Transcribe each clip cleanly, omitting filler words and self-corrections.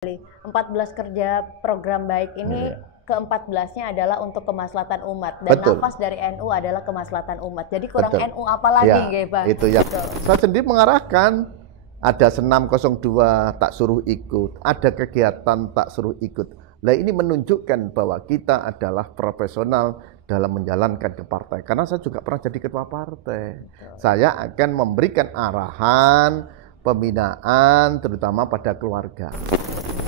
14 kerja program baik ini ke-14-nya adalah untuk kemaslahatan umat dan Betul. nafas dari NU adalah kemaslahatan umat. Jadi kurang Betul. NU apa lagi, Ya, Pak? itu ya. Saya sendiri mengarahkan ada senam 02 tak suruh ikut, ada kegiatan tak suruh ikut. Nah, ini menunjukkan bahwa kita adalah profesional dalam menjalankan ke partai. Karena saya juga pernah jadi ketua partai. Saya akan memberikan arahan pembinaan terutama pada keluarga.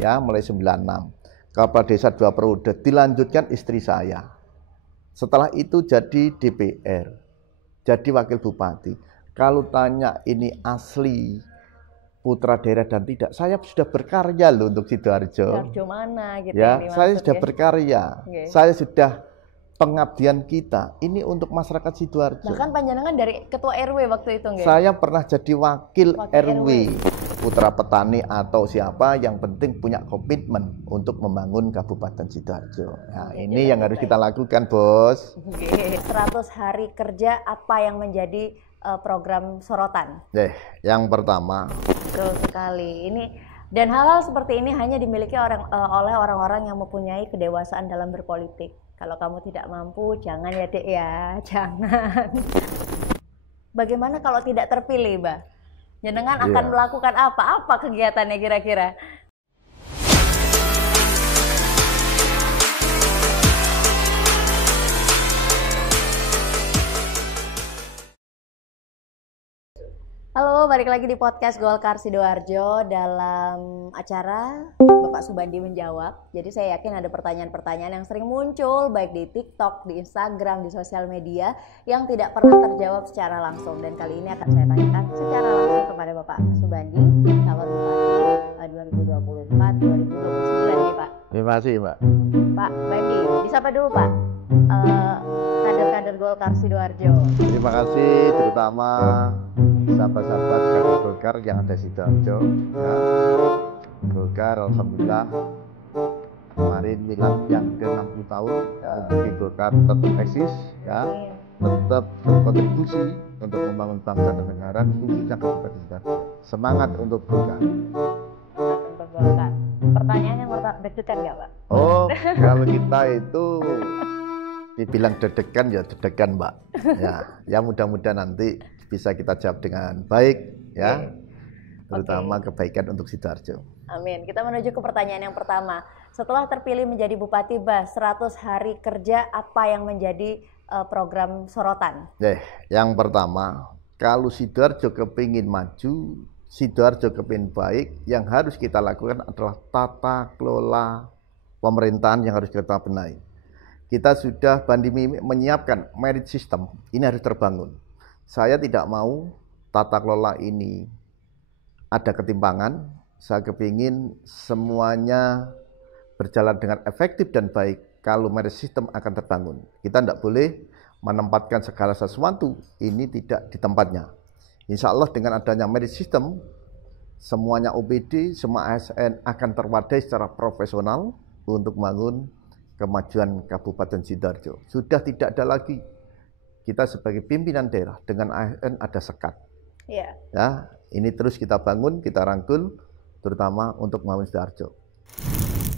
Ya, mulai 96. Kepala Desa 2 periode, dilanjutkan istri saya. Setelah itu jadi DPR, jadi wakil bupati. Kalau tanya ini asli putra daerah dan tidak, saya sudah berkarya loh untuk Sidoarjo. Sidoarjo mana gitu ya, yang saya dimaksud sudah ya? berkarya. Saya sudah pengabdian kita ini untuk masyarakat Sidoarjo. Bahkan panjenengan dari ketua RW waktu itu, nggih? Saya pernah jadi wakil RW. Putra petani atau siapa, yang penting punya komitmen untuk membangun Kabupaten Sidoarjo. Nah, ini yang harus kita lakukan, Bos. 100 hari kerja apa yang menjadi program sorotan? Yang pertama. Betul sekali. Ini dan hal-hal seperti ini hanya dimiliki oleh orang-orang yang mempunyai kedewasaan dalam berpolitik. Kalau kamu tidak mampu, jangan ya, Dek ya, jangan. Bagaimana kalau tidak terpilih, Mbak? Jenengan akan melakukan apa kegiatannya kira-kira? Halo, balik lagi di podcast Golkar Sidoarjo dalam acara Bapak Subandi Menjawab. Jadi saya yakin ada pertanyaan-pertanyaan yang sering muncul baik di TikTok, di Instagram, di sosial media yang tidak pernah terjawab secara langsung. Dan kali ini akan saya tanyakan secara langsung kepada Bapak Subandi, calon Bupati 2024-2029 nih Pak. Terima kasih, Mbak. Pak Bandi, disapa dulu Pak. Kader-kader Golkar Sidoarjo. Terima kasih terutama sahabat-sahabat kader Golkar yang ada di Sidoarjo. Ya. Golkar, alhamdulillah kemarin milad yang ke-60 tahun, ya, Golkar tetap eksis, ya, tetap berkontribusi untuk membangun bangsa dan negara, khususnya Kabupaten Sidoarjo. Semangat untuk Golkar. Untuk Golkar. Pertanyaan yang deg-degan nggak, Pak? Oh, kalau kita itu dibilang deg-degan ya deg-degan, Mbak. Ya mudah-mudahan nanti bisa kita jawab dengan baik, ya. Terutama kebaikan untuk Sidoarjo. Amin. Kita menuju ke pertanyaan yang pertama. Setelah terpilih menjadi Bupati, 100 hari kerja apa yang menjadi program sorotan? Yang pertama, kalau Sidoarjo kepingin maju, Sidoarjo kepingin baik, yang harus kita lakukan adalah tata kelola pemerintahan yang harus kita benahi. Kita sudah menyiapkan merit system, ini harus terbangun. Saya tidak mau tata kelola ini ada ketimpangan. Saya kepingin semuanya berjalan dengan efektif dan baik. Kalau merit system akan terbangun, kita tidak boleh menempatkan segala sesuatu ini tidak di tempatnya. Insya Allah dengan adanya merit system, semuanya OPD, semua ASN akan terwadai secara profesional untuk membangun kemajuan Kabupaten Sidoarjo. Sudah tidak ada lagi kita sebagai pimpinan daerah dengan ASN ada sekat. Ya, ini terus kita bangun, kita rangkul, terutama untuk membangun Sidoarjo.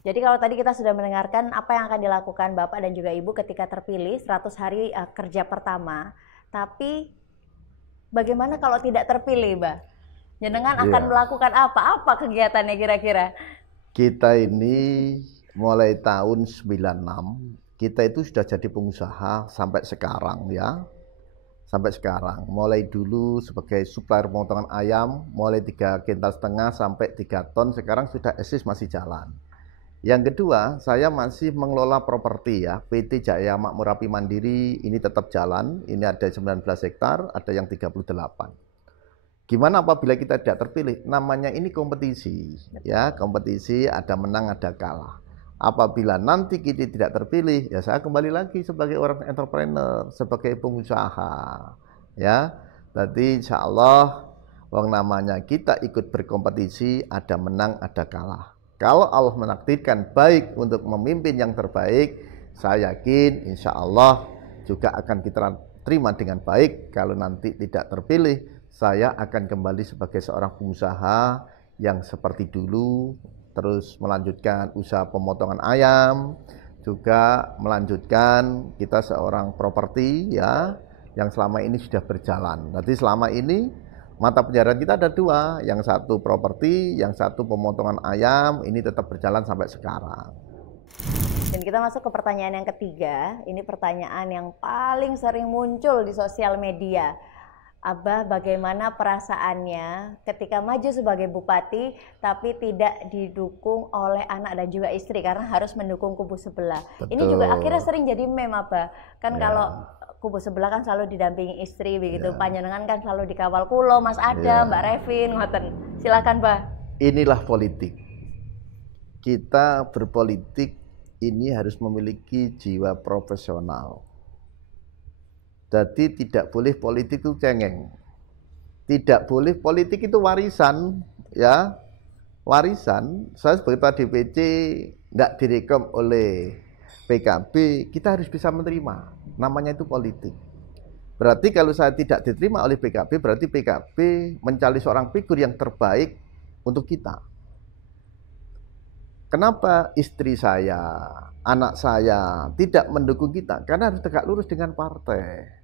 Jadi kalau tadi kita sudah mendengarkan apa yang akan dilakukan Bapak dan juga Ibu ketika terpilih 100 hari kerja pertama, tapi bagaimana kalau tidak terpilih, Mbak? Jenengan akan melakukan apa kegiatannya kira-kira? Kita ini mulai tahun 96, kita itu sudah jadi pengusaha sampai sekarang, ya. Sampai sekarang, mulai dulu sebagai supplier pemotongan ayam, mulai 3,5 kintal sampai 3 ton, sekarang sudah eksis masih jalan. Yang kedua, saya masih mengelola properti, ya. PT Jaya Makmur Api Mandiri ini tetap jalan, ini ada 19 hektar, ada yang 38. Gimana apabila kita tidak terpilih? Namanya ini kompetisi, ya, kompetisi ada menang ada kalah. Apabila nanti kita tidak terpilih, ya saya kembali lagi sebagai orang entrepreneur, sebagai pengusaha, ya. Jadi insya Allah, namanya kita ikut berkompetisi, ada menang, ada kalah. Kalau Allah menakdirkan baik untuk memimpin yang terbaik, saya yakin insya Allah juga akan kita terima dengan baik. Kalau nanti tidak terpilih, saya akan kembali sebagai seorang pengusaha yang seperti dulu, terus melanjutkan usaha pemotongan ayam, juga melanjutkan kita seorang properti ya, yang selama ini sudah berjalan. Nanti selama ini mata pencaharian kita ada dua, yang satu properti, yang satu pemotongan ayam, ini tetap berjalan sampai sekarang. Dan kita masuk ke pertanyaan yang ketiga. Ini pertanyaan yang paling sering muncul di sosial media. Abah, bagaimana perasaannya ketika maju sebagai bupati tapi tidak didukung oleh anak dan juga istri karena harus mendukung kubu sebelah. Betul. Ini juga akhirnya sering jadi meme, Abah. Kan Ya. kalau kubu sebelah kan selalu didampingi istri begitu. Ya. Panjenengan kan selalu dikawal kulo, Mas Adam, Ya. Mbak Revin, ngoten. Silakan, Bah. Inilah politik. Kita berpolitik ini harus memiliki jiwa profesional. Jadi tidak boleh politik itu cengeng. Tidak boleh politik itu warisan, ya. Warisan. Saya sebagai ketua DPC tidak direkom oleh PKB, kita harus bisa menerima. Namanya itu politik. Berarti kalau saya tidak diterima oleh PKB, berarti PKB mencari seorang figur yang terbaik untuk kita. Kenapa istri saya, anak saya tidak mendukung kita? Karena harus tegak lurus dengan partai.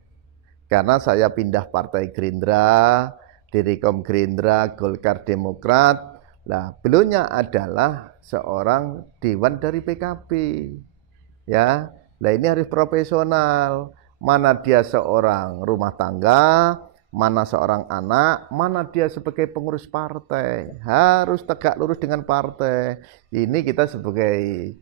Karena saya pindah partai Gerindra, Direkom Gerindra, Golkar Demokrat. Nah, beliaunya adalah seorang dewan dari PKB. Ya, nah ini harus profesional. Mana dia seorang rumah tangga, mana seorang anak, mana dia sebagai pengurus partai. Harus tegak lurus dengan partai. Ini kita sebagai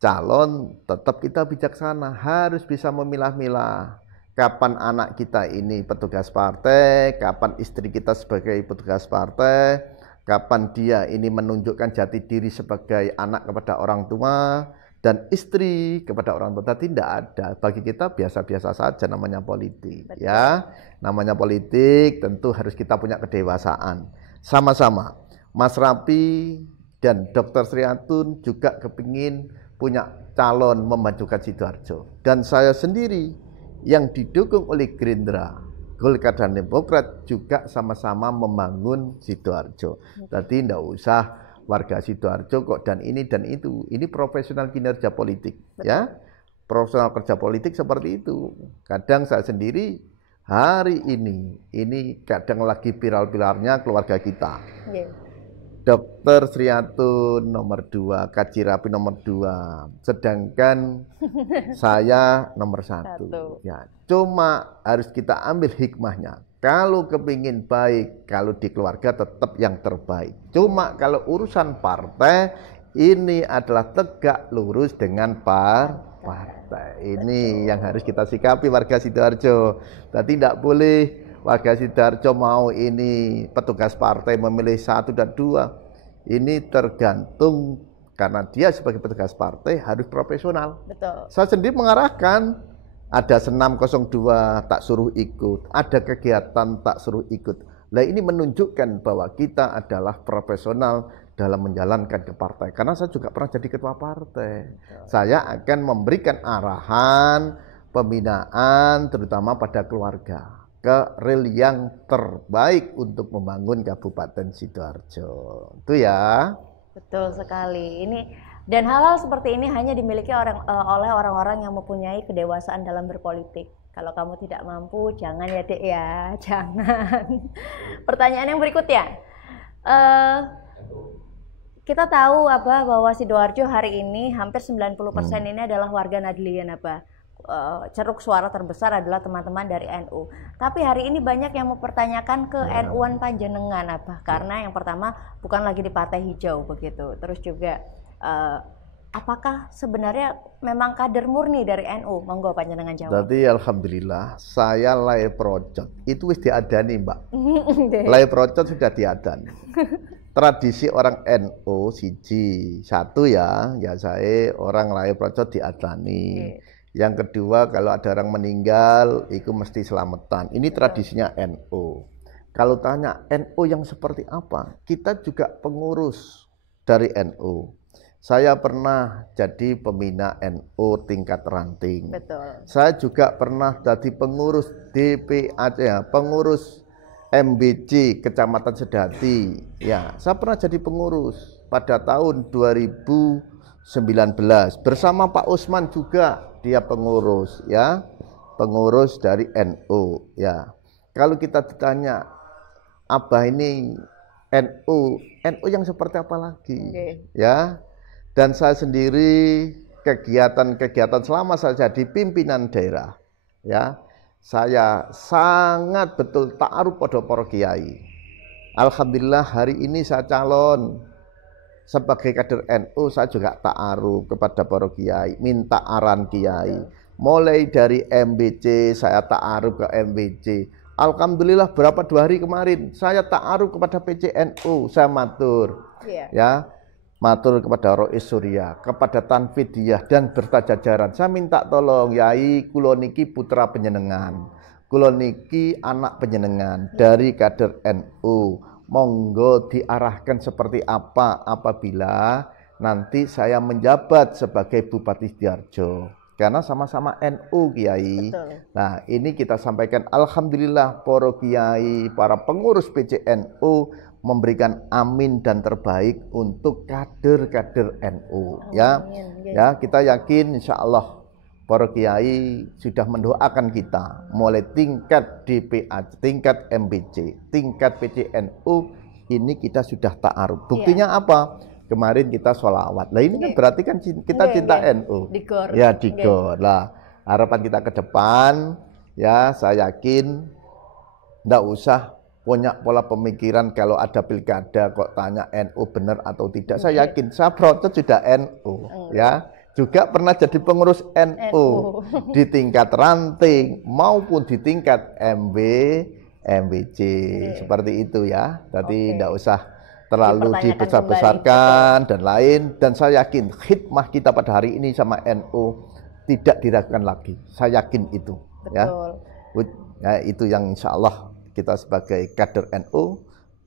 calon tetap kita bijaksana, harus bisa memilah-milah. Kapan anak kita ini petugas partai, kapan istri kita sebagai petugas partai, kapan dia ini menunjukkan jati diri sebagai anak kepada orang tua, dan istri kepada orang tua. Tidak ada. Bagi kita biasa-biasa saja namanya politik. Betul. Ya, namanya politik tentu harus kita punya kedewasaan. Sama-sama, Mas Rapi dan Dr. Sriatun juga kepingin punya calon memajukan Sidoarjo. Dan saya sendiri yang didukung oleh Gerindra, Golkar dan Demokrat juga sama-sama membangun Sidoarjo. Jadi tidak usah warga Sidoarjo kok dan ini dan itu. Ini profesional kinerja politik. Betul. Ya, profesional kerja politik seperti itu. Kadang saya sendiri hari ini kadang lagi viral-viralnya keluarga kita. Yeah. Dr. Sriatun nomor 2, Kaji Rapi nomor 2, sedangkan saya nomor 1. Ya, cuma harus kita ambil hikmahnya. Kalau kepingin baik, kalau di keluarga tetap yang terbaik. Cuma kalau urusan partai, ini adalah tegak lurus dengan partai. Ini yang harus kita sikapi warga Sidoarjo. Jadi tidak boleh warga Sidoarjo mau ini petugas partai memilih 1 dan 2. Ini tergantung karena dia sebagai petugas partai harus profesional. Betul. Saya sendiri mengarahkan, ada senam 02 tak suruh ikut, ada kegiatan tak suruh ikut. Nah ini menunjukkan bahwa kita adalah profesional dalam menjalankan ke partai. Karena saya juga pernah jadi ketua partai. Betul. Saya akan memberikan arahan, pembinaan terutama pada keluarga. Ke rel yang terbaik untuk membangun Kabupaten Sidoarjo. Itu ya. Betul sekali. Ini dan hal-hal seperti ini hanya dimiliki oleh orang-orang yang mempunyai kedewasaan dalam berpolitik. Kalau kamu tidak mampu, jangan ya Dek ya, jangan. Pertanyaan yang berikutnya. Kita tahu Abah bahwa Sidoarjo hari ini hampir 90% ini adalah warga Nadlian Abah. Ceruk suara terbesar adalah teman-teman dari NU. Tapi hari ini banyak yang mempertanyakan ke NU-an panjenengan Abah, karena yang pertama bukan lagi di Partai Hijau begitu. Terus juga apakah sebenarnya memang kader murni dari NU? Monggo panjenengan jawab. Jadi alhamdulillah saya Lai Procot itu wis diadani Mbak. Lai Procot sudah diadani. Tradisi orang NU siji satu ya saya orang Lai Procot diadani. Yang kedua, kalau ada orang meninggal, itu mesti selamatan. Ini tradisinya NU. Kalau tanya NU yang seperti apa? Kita juga pengurus dari NU. Saya pernah jadi pembina NU tingkat ranting. Betul. Saya juga pernah jadi pengurus DPAC, ya, pengurus MBC Kecamatan Sedati. Ya, saya pernah jadi pengurus. pada tahun 2019 bersama Pak Usman juga, dia pengurus ya, pengurus dari NU ya. Kalau kita ditanya Abah ini NU yang seperti apa lagi ya. Dan saya sendiri kegiatan-kegiatan selama saya jadi pimpinan daerah ya, saya sangat betul ta'aruf pada para kiai. Alhamdulillah hari ini saya calon sebagai kader NU, saya juga ta'aruf kepada para kiai, minta arahan kiai. Mulai dari MBC saya ta'aruf ke MBC. Alhamdulillah berapa 2 hari kemarin saya ta'aruf kepada PCNU, saya matur ya, matur kepada Rois Surya, kepada Tanfidiyah dan bertajajaran. Saya minta tolong yai, kula niki putra penjenengan, kula niki anak penjenengan dari kader NU, monggo diarahkan seperti apa apabila nanti saya menjabat sebagai Bupati Sidoarjo. Karena sama-sama NU Kiai. Betul. Nah ini kita sampaikan alhamdulillah para Kiai, para pengurus PCNU memberikan amin dan terbaik untuk kader-kader NU. Ya, ya kita yakin insya Allah para Kiai sudah mendoakan kita mulai tingkat DPA, tingkat MBC, tingkat PCNU ini kita sudah ta'aruf. Buktinya apa? Kemarin kita sholawat. Lah ini kan berarti kan kita cinta NU. Digor. Ya digor. Lah harapan kita ke depan ya, saya yakin enggak usah punya pola pemikiran kalau ada pilkada kok tanya NU benar atau tidak. Saya yakin saya protes sudah NU ya. Juga pernah jadi pengurus NU di tingkat ranting maupun di tingkat MBC seperti itu ya. Jadi enggak usah terlalu dibesar-besarkan dan lain, dan saya yakin khidmah kita pada hari ini sama NU tidak diragukan lagi. Saya yakin itu. Betul. Ya, itu yang insya Allah kita sebagai kader NU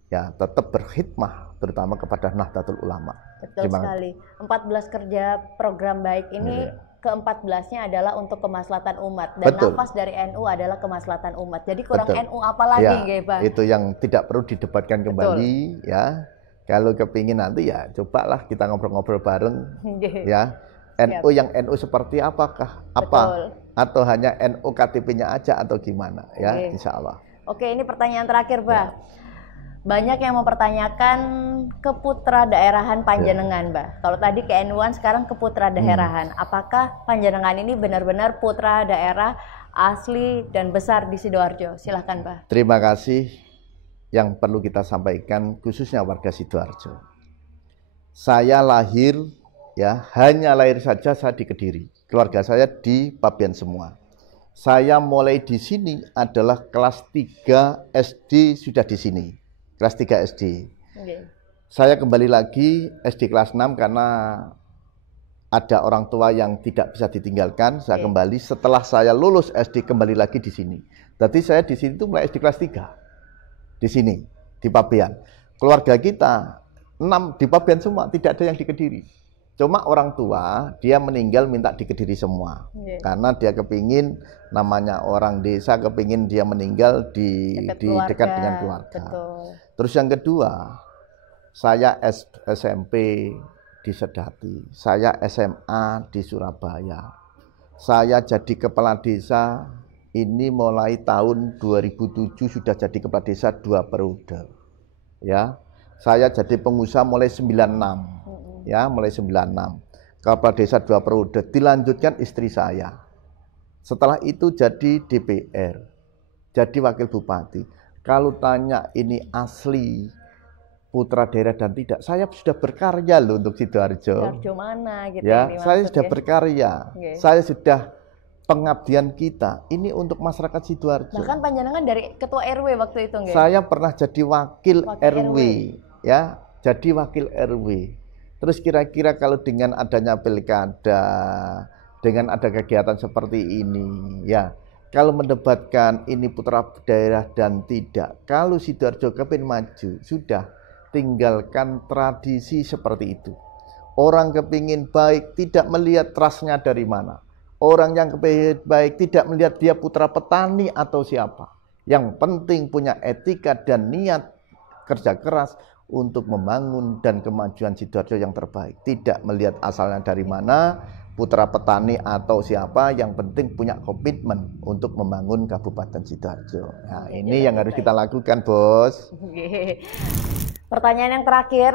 ya tetap berkhidmah terutama kepada Nahdlatul Ulama. Betul sekali. 14 kerja program baik ini ke-14-nya adalah untuk kemaslahatan umat dan nafas dari NU adalah kemaslahatan umat. Jadi kurang NU apa lagi ya, Bang? Itu yang tidak perlu didebatkan kembali ya. Kalau kepingin nanti ya cobalah kita ngobrol-ngobrol bareng ya. NU yang NU seperti apakah? Apa? Atau hanya NU KTP-nya aja atau gimana ya, insya Allah. Oke, ini pertanyaan terakhir, Bah. Banyak yang mempertanyakan keputra daerahan panjenengan, Bah. Kalau tadi ke NU-an, sekarang keputra daerahan. Apakah panjenengan ini benar-benar putra daerah asli dan besar di Sidoarjo? Silahkan, Bah. Terima kasih. Yang perlu kita sampaikan khususnya warga Sidoarjo. Saya lahir ya, hanya lahir saja saya di Kediri. Keluarga saya di Pabean semua. Saya mulai di sini adalah kelas 3 SD sudah di sini. Kelas 3 SD. Saya kembali lagi SD kelas 6 karena ada orang tua yang tidak bisa ditinggalkan. Saya kembali setelah saya lulus SD kembali lagi di sini. Jadi saya di sini tuh mulai SD kelas 3. Di sini, di Pabean. Keluarga kita 6 di Pabean semua, tidak ada yang di Kediri. Cuma orang tua dia meninggal minta di Kediri semua. Karena dia kepingin namanya orang desa, kepingin dia meninggal di dekat dengan keluarga. Betul. Terus yang kedua, saya SMP di Sedati, saya SMA di Surabaya. Saya jadi kepala desa ini mulai tahun 2007 sudah jadi kepala desa 2 periode. Ya. Saya jadi pengusaha mulai 96. Ya, mulai 96. Kepala desa 2 periode, dilanjutkan istri saya. Setelah itu jadi DPR. Jadi wakil bupati. Kalau tanya ini asli putra daerah dan tidak, saya sudah berkarya loh untuk Sidoarjo. Sidoarjo mana gitu ya, saya sudah berkarya. Saya sudah pengabdian kita ini untuk masyarakat Sidoarjo. Bahkan panjenengan dari ketua RW waktu itu nggak? Saya pernah jadi wakil RW, ya, jadi wakil RW. Terus kira-kira kalau dengan adanya pilkada, dengan ada kegiatan seperti ini, ya, kalau mendebatkan ini putra daerah dan tidak, kalau Sidoarjo kepin maju, sudah tinggalkan tradisi seperti itu. Orang kepingin baik tidak melihat trustnya dari mana. Orang yang kepingin baik tidak melihat dia putra petani atau siapa. Yang penting punya etika dan niat kerja keras untuk membangun dan kemajuan Sidoarjo yang terbaik. Tidak melihat asalnya dari mana, putra petani atau siapa, yang penting punya komitmen untuk membangun Kabupaten Sidoarjo. Nah, ini yang harus kita lakukan, Bos. Oke. Pertanyaan yang terakhir,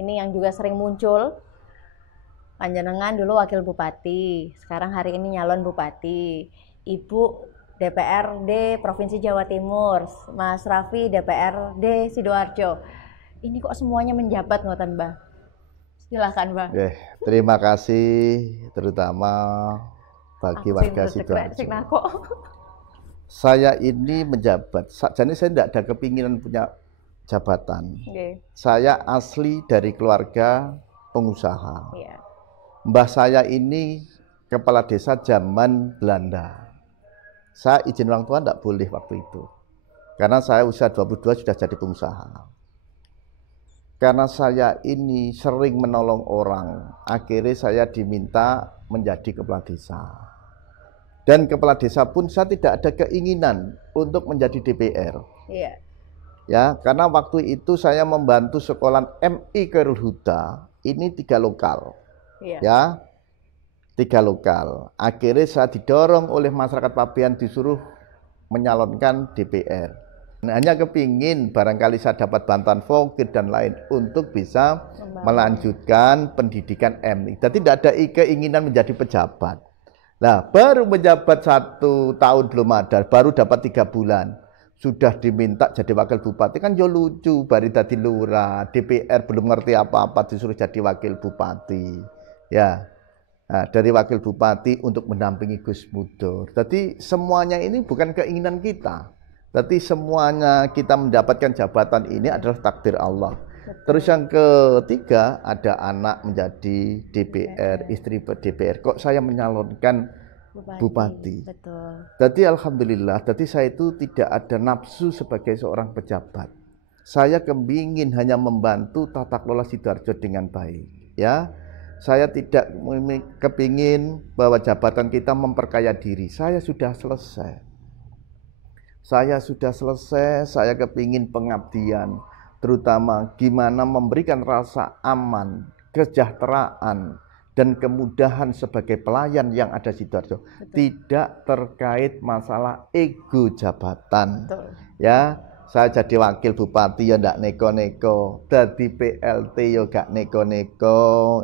ini yang juga sering muncul. Panjenengan dulu wakil bupati, sekarang hari ini nyalon bupati. Ibu DPRD Provinsi Jawa Timur, Mas Raffi DPRD Sidoarjo. Ini kok semuanya menjabat ngoten, Mbah? Silahkan, Mbah. Terima kasih terutama bagi warga Sidoarjo. Saya ini menjabat, jadi saya tidak ada kepinginan punya jabatan. Saya asli dari keluarga pengusaha. Mbah saya ini kepala desa zaman Belanda. Saya izin orang tua tidak boleh waktu itu. Karena saya usia 22 sudah jadi pengusaha. Karena saya ini sering menolong orang, akhirnya saya diminta menjadi kepala desa. Dan kepala desa pun saya tidak ada keinginan untuk menjadi DPR. Ya, karena waktu itu saya membantu sekolah MI Khairul Huda, ini 3 lokal. Ya, 3 lokal. Akhirnya saya didorong oleh masyarakat Pabean disuruh menyalonkan DPR. Hanya kepingin barangkali saya dapat bantuan fakir dan lain untuk bisa melanjutkan pendidikan MI. Jadi tidak ada keinginan menjadi pejabat. Nah, baru menjabat 1 tahun belum ada, baru dapat 3 bulan. Sudah diminta jadi wakil bupati, kan yo lucu, baru tadi lurah, DPR belum ngerti apa-apa disuruh jadi wakil bupati. Ya. Nah, dari wakil bupati untuk mendampingi Gus Mudur. Jadi semuanya ini bukan keinginan kita. Jadi semuanya kita mendapatkan jabatan ini adalah takdir Allah. Terus yang ketiga, ada anak menjadi DPR, istri DPR. Kok saya menyalonkan bupati? Betul. Jadi alhamdulillah, jadi saya itu tidak ada nafsu sebagai seorang pejabat. Saya kepingin hanya membantu tata kelola Sidoarjo dengan baik. Ya, saya tidak kepingin bahwa jabatan kita memperkaya diri. Saya sudah selesai. Saya kepingin pengabdian, terutama gimana memberikan rasa aman, kesejahteraan, dan kemudahan sebagai pelayan yang ada di Sidoarjo. Tidak terkait masalah ego jabatan. Betul. Ya, saya jadi wakil bupati ya ndak neko-neko, jadi PLT ya gak neko-neko,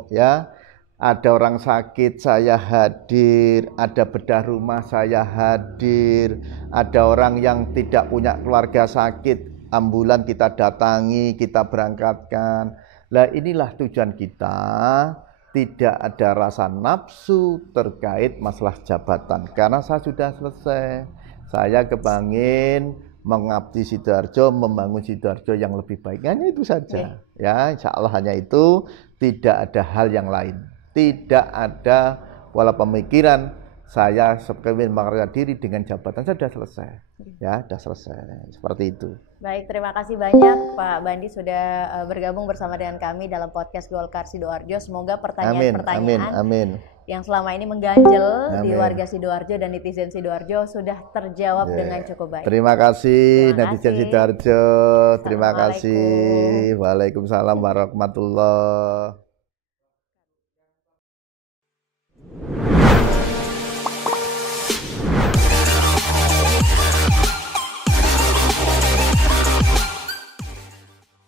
ya. Ada orang sakit saya hadir, ada bedah rumah saya hadir, ada orang yang tidak punya keluarga sakit, ambulan kita datangi, kita berangkatkan. Lah inilah tujuan kita, tidak ada rasa nafsu terkait masalah jabatan. Karena saya sudah selesai, saya kepingin mengabdi Sidoarjo, membangun Sidoarjo yang lebih baik. Hanya itu saja. Ya, insya Allah hanya itu, tidak ada hal yang lain. Tidak ada pola pemikiran saya ingin menghargai diri dengan jabatan. Saya sudah selesai. Ya, sudah selesai. Seperti itu. Baik, terima kasih banyak Pak Bandi sudah bergabung bersama dengan kami dalam podcast Golkar Sidoarjo. Semoga pertanyaan-pertanyaan yang selama ini mengganjel di warga Sidoarjo dan netizen Sidoarjo sudah terjawab dengan cukup baik. Terima kasih netizen Sidoarjo. Terima kasih. Waalaikumsalam warahmatullahi wabarakatuh.